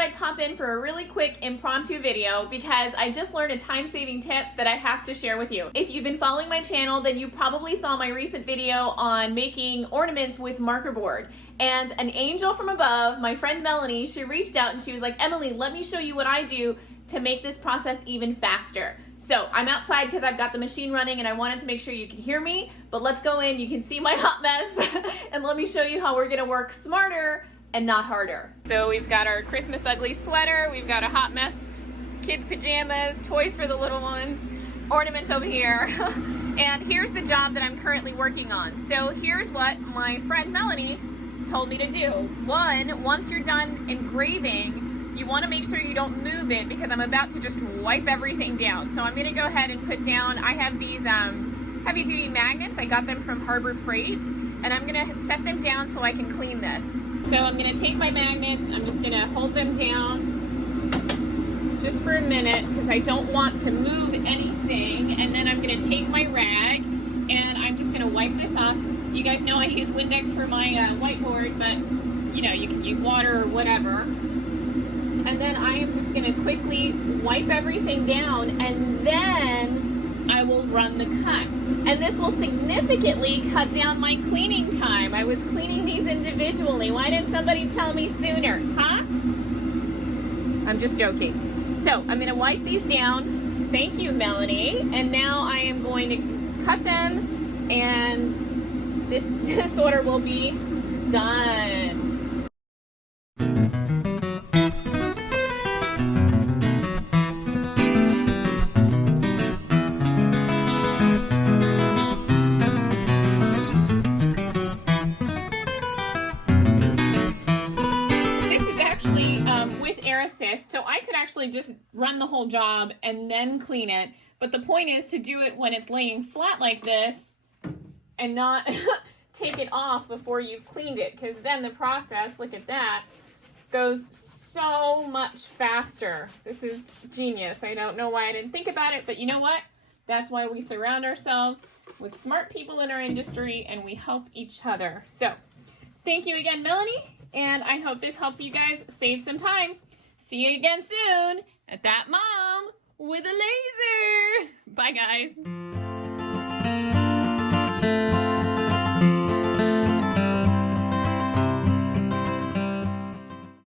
thought I'd pop in for a really quick impromptu video because I just learned a time-saving tip that I have to share with you. If you've been following my channel, then you probably saw my recent video on making ornaments with marker board. And an angel from above, my friend Melanie, she reached out and she was like, Emily, let me show you what I do to make this process even faster. So I'm outside because I've got the machine running and I wanted to make sure you can hear me, but let's go in, you can see my hot mess, and let me show you how we're gonna work smarter and not harder. So we've got our Christmas ugly sweater, we've got a hot mess, kids pajamas, toys for the little ones, ornaments over here. And here's the job that I'm currently working on. So here's what my friend Melanie told me to do. One, once you're done engraving, you want to make sure you don't move it because I'm about to just wipe everything down. So I'm going to go ahead and put down, I have these heavy duty magnets. I got them from Harbor Freight, and I'm going to set them down so I can clean this. So I'm going to take my magnets, I'm just going to hold them down just for a minute because I don't want to move anything, and then I'm going to take my rag and I'm just going to wipe this off. You guys know I use Windex for my whiteboard, but you know, you can use water or whatever. And then I am just going to quickly wipe everything down, and then I will run the cut. And this will significantly cut down my cleaning time. I was cleaning these individually. Why didn't somebody tell me sooner, huh? I'm just joking. So I'm going to wipe these down. Thank you, Melanie. And now I am going to cut them, and this order will be done. So I could actually just run the whole job and then clean it, but the point is to do it when it's laying flat like this and not take it off before you've cleaned it, because then the process, look at that, goes so much faster. This is genius. I don't know why I didn't think about it, but you know what? That's why we surround ourselves with smart people in our industry and we help each other. So thank you again, Melanie, and I hope this helps you guys save some time. See you again soon at that mom with a laser. Bye, guys.